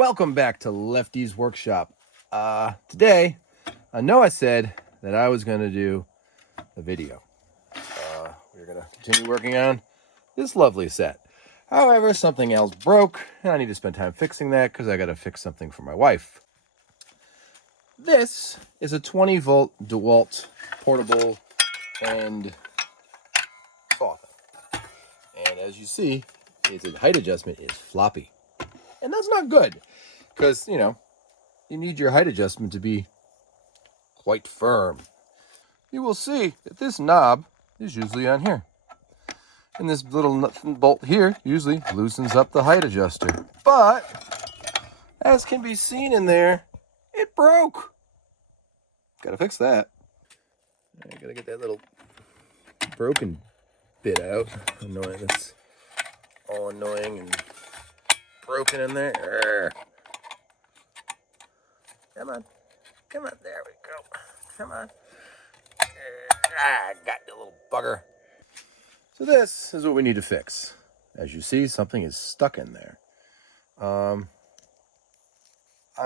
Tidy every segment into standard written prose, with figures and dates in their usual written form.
welcome back to Lefty's Workshop. Today, I know I said that I was going to do a video. We're going to continue working on this lovely set. However, something else broke, and I need to spend time fixing that because I got to fix something for my wife. This is a 20-volt DeWalt portable and saw thing. And as you see, its height adjustment is floppy. And that's not good because, you need your height adjustment to be quite firm. You will see that this knob is usually on here. And this little bolt here usually loosens up the height adjuster. But, as can be seen in there, it broke. Gotta fix that. I gotta get that little broken bit out. Annoying. It's all annoying and broken in there. Urgh. Come on. Come on. There we go. Come on. Got the little bugger. So this is what we need to fix. As you see, something is stuck in there. I'm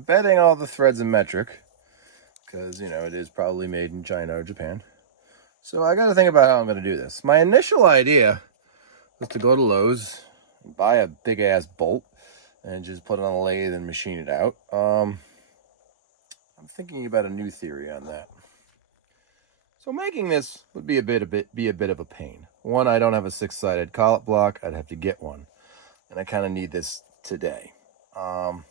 betting all the threads are metric because, it is probably made in China or Japan. So I got to think about how I'm going to do this. My initial idea was to go to Lowe's and buy a big-ass bolt and just put it on a lathe and machine it out. I'm thinking about a new theory on that. So making this would be a bit of a pain. One, I don't have a 6-sided collet block. I'd have to get one, and I kind of need this today. I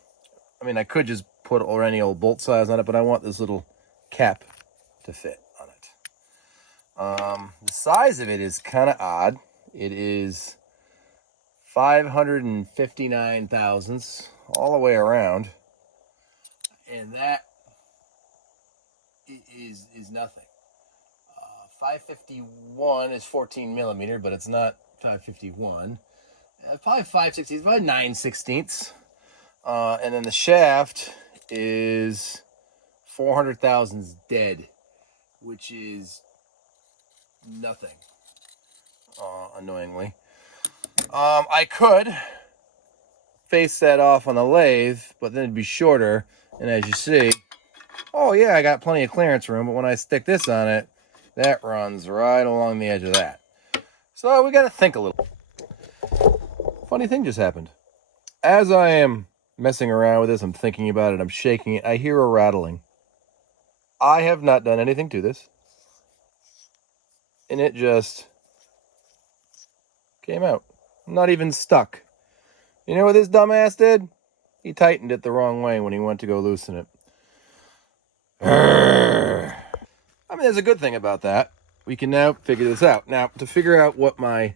could just put any old bolt size on it, but I want this little cap to fit on it. The size of it is kind of odd. It is 559 thousandths all the way around, and that is nothing. 551 is 14 millimeter, but it's not 551. Probably 560, it's about 9/16. And then the shaft is 400 thousandths dead, which is nothing, annoyingly. I could face that off on the lathe, but then it'd be shorter. And as you see, oh yeah, I got plenty of clearance room, but when I stick this on it, that runs right along the edge of that. So we got to think a little. Funny thing just happened. As I am messing around with this, I'm thinking about it, I'm shaking it, I hear a rattling. I have not done anything to this. And it just came out. Not even stuck. You know what this dumbass did? He tightened it the wrong way when he went to go loosen it. There's a good thing about that. We can now figure this out. Now, to figure out what my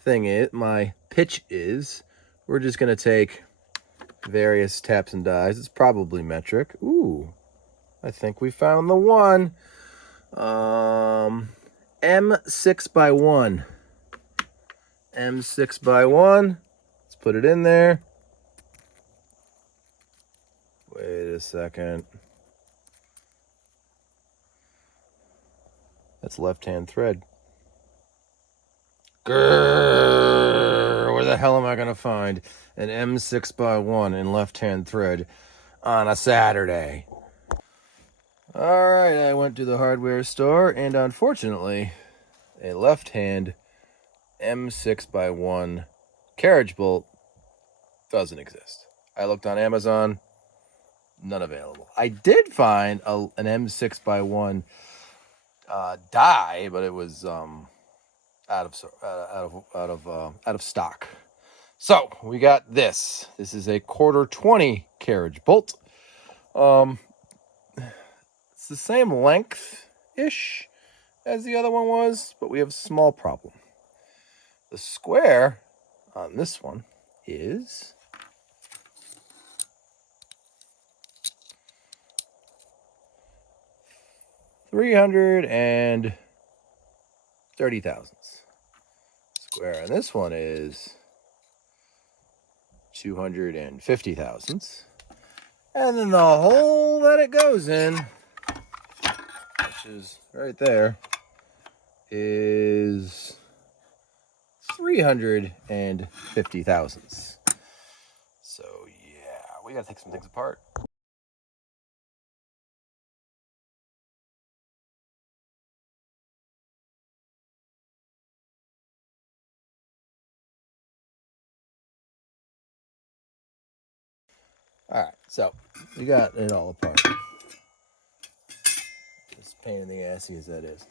thing is, my pitch is, we're just going to take various taps and dies. It's probably metric. Ooh, I think we found the one. M6x1. M6x1. Let's put it in there. Wait a second. That's left-hand thread. Grrr, where the hell am I going to find an M6x1 in left-hand thread on a Saturday? All right, I went to the hardware store, and unfortunately, a left-hand M6x1 carriage bolt doesn't exist. I looked on Amazon, none available. I did find an M6x1 die, but it was out of stock. So we got this. This is a 1/4-20 carriage bolt. It's the same length-ish as the other one was, but we have a small problem. The square on this one is 330 thousandths. Square on this one is 250 thousandths. And then the hole that it goes in, which is right there, is 350 thousandths. So yeah, we gotta take some things apart. All right, so we got it all apart. As pain in the assy as that is.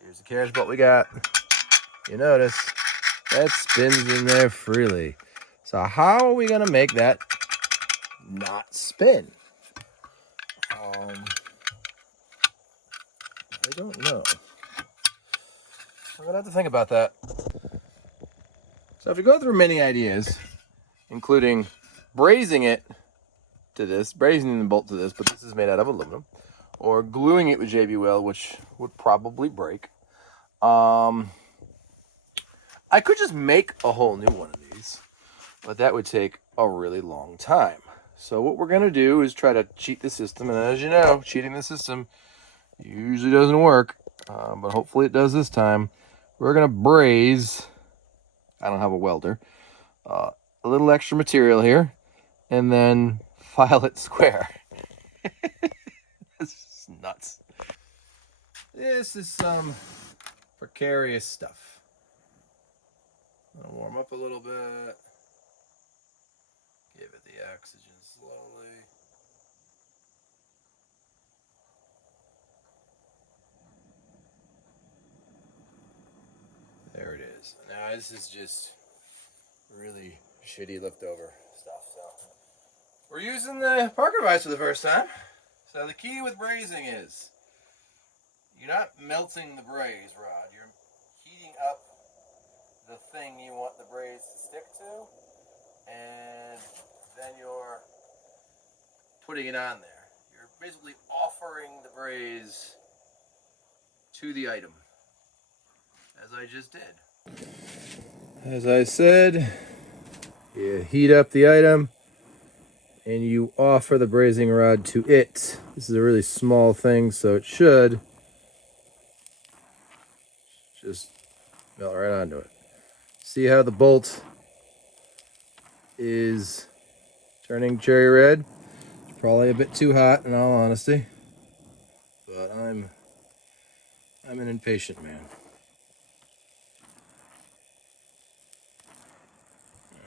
Here's the carriage bolt we got. You notice that spins in there freely. So how are we gonna make that not spin? I don't know. I'm gonna have to think about that. So if you go through many ideas, including brazing it to this, brazing the bolt to this, but this is made out of aluminum, or gluing it with JB Weld, which would probably break. I could just make a whole new one of these, but that would take a really long time. So what we're gonna do is try to cheat the system, and as you know, cheating the system usually doesn't work, but hopefully it does this time. We're gonna braze, I don't have a welder, a little extra material here, and then file it square. This is nuts. This is some precarious stuff. I'll warm up a little bit. Give it the oxygen slowly. There it is. Now this is just really shitty leftover stuff. So we're using the Parker vise for the first time. So the key with brazing is you're not melting the braze rod. You're heating up the thing you want the braze to stick to, and then you're putting it on there. You're basically offering the braze to the item, as I just did. As I said, you heat up the item and you offer the brazing rod to it. This is a really small thing, so it should just melt right onto it. See how the bolt is turning cherry red? It's probably a bit too hot in all honesty, but I'm an impatient man.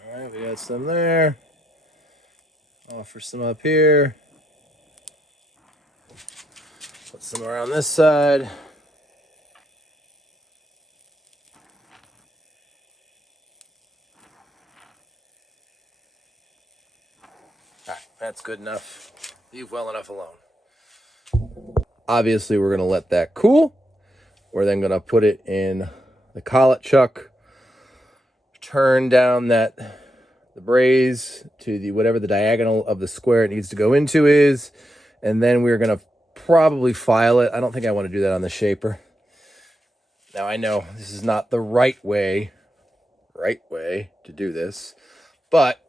All right, we got some there. Offer some up here. Put some around this side. All right, that's good enough. Leave well enough alone. Obviously, we're gonna let that cool. We're then gonna put it in the collet chuck. Turn down the braze to the whatever the diagonal of the square it needs to go into is, and then we're gonna probably file it. I don't think I want to do that on the shaper. Now I know this is not the right way to do this, but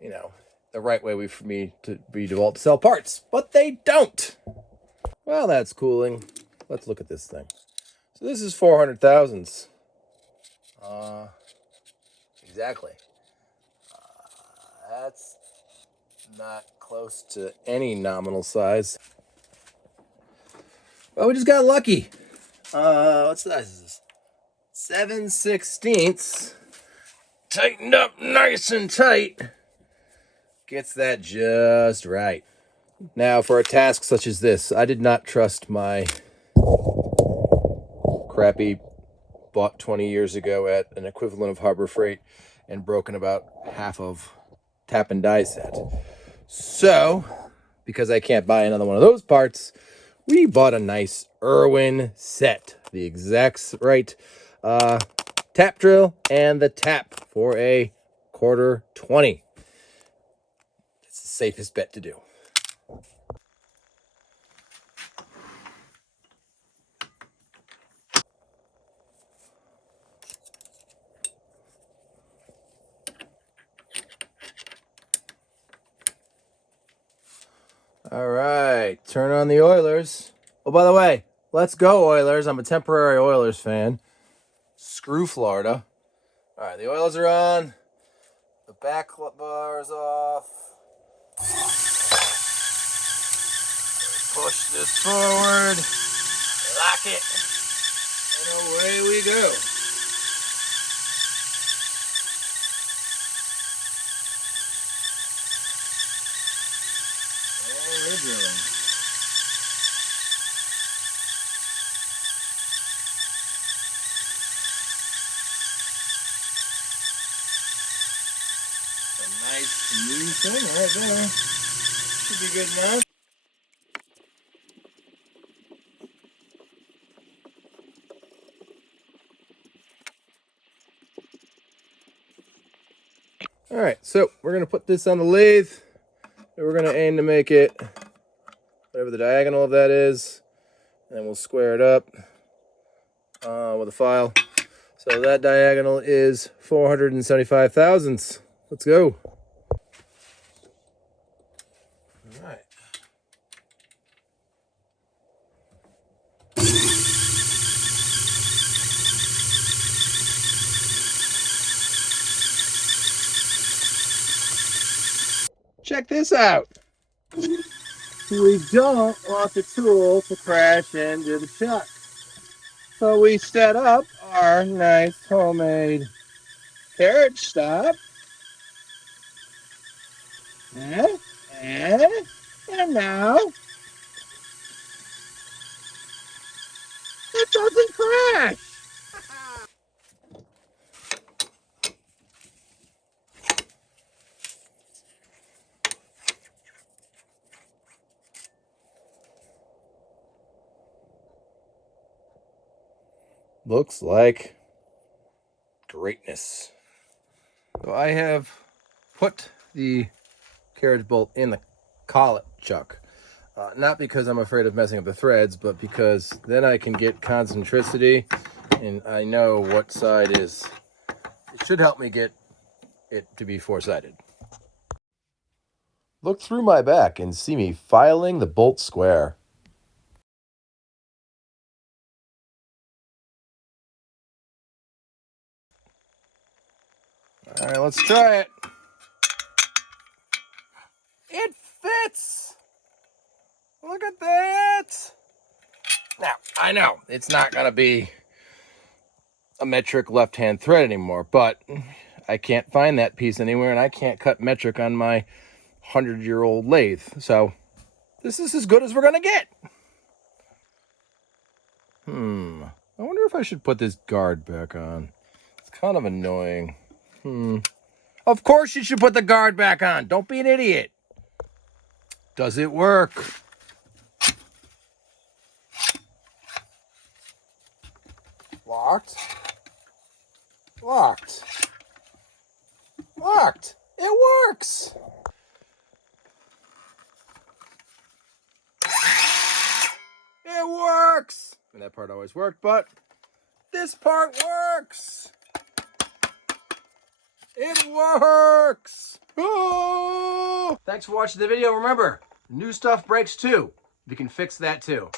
you know, the right way for me to be DeWalt to sell parts, but they don't. Well, that's cooling. Let's look at this thing. So this is 400 thousandths. Exactly. That's not close to any nominal size. Well, we just got lucky. What size is this? 7/16. Tightened up nice and tight. Gets that just right. Now, for a task such as this, I did not trust my crappy bought 20 years ago at an equivalent of Harbor Freight and broken about half of tap and die set. So, because I can't buy another one of those parts, we bought a nice Irwin set. The exact right tap drill and the tap for a $1/4 It's the safest bet to do. All right, turn on the Oilers. Oh, by the way, let's go Oilers. I'm a temporary Oilers fan. Screw Florida. All right, the Oilers are on. The back bars off. Push this forward, lock it, and away we go. And we're drilling. A nice smooth thing right there. Should be good enough. All right, so we're gonna put this on the lathe, and we're gonna aim to make it whatever the diagonal of that is, and then we'll square it up with a file. So that diagonal is 475 thousandths. Let's go. All right. Check this out. We don't want the tool to crash into the chuck. So we set up our nice homemade carriage stop. And now it doesn't crash. Looks like greatness. So I have put the carriage bolt in the collet chuck. Not because I'm afraid of messing up the threads, but because then I can get concentricity and I know what side is. It should help me get it to be four-sided. Look through my back and see me filing the bolt square. All right, let's try it. It fits! Look at that! Now, I know it's not going to be a metric left-hand thread anymore, but I can't find that piece anywhere, and I can't cut metric on my 100-year-old lathe. So this is as good as we're going to get. I wonder if I should put this guard back on. It's kind of annoying. Of course you should put the guard back on. Don't be an idiot. Does it work? Locked. Locked. Locked. It works. It works. And that part always worked, but this part works. It works. Oh! Thanks for watching the video. Remember, new stuff breaks too. You can fix that too.